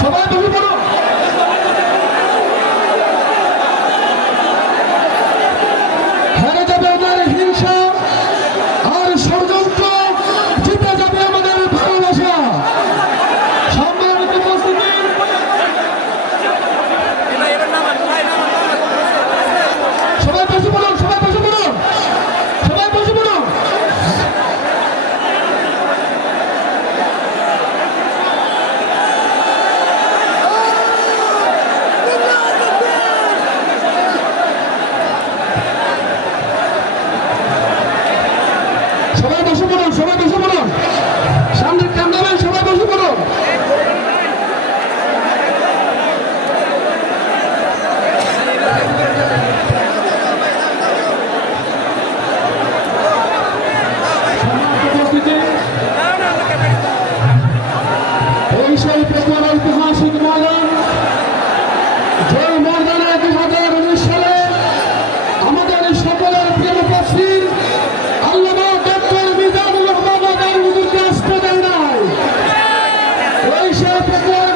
সবাই বলি বলো সবাই বসে পড়ুন। সামনে ক্যামেরাম্যান সবাই বসে এই সেই প্রথম Chega,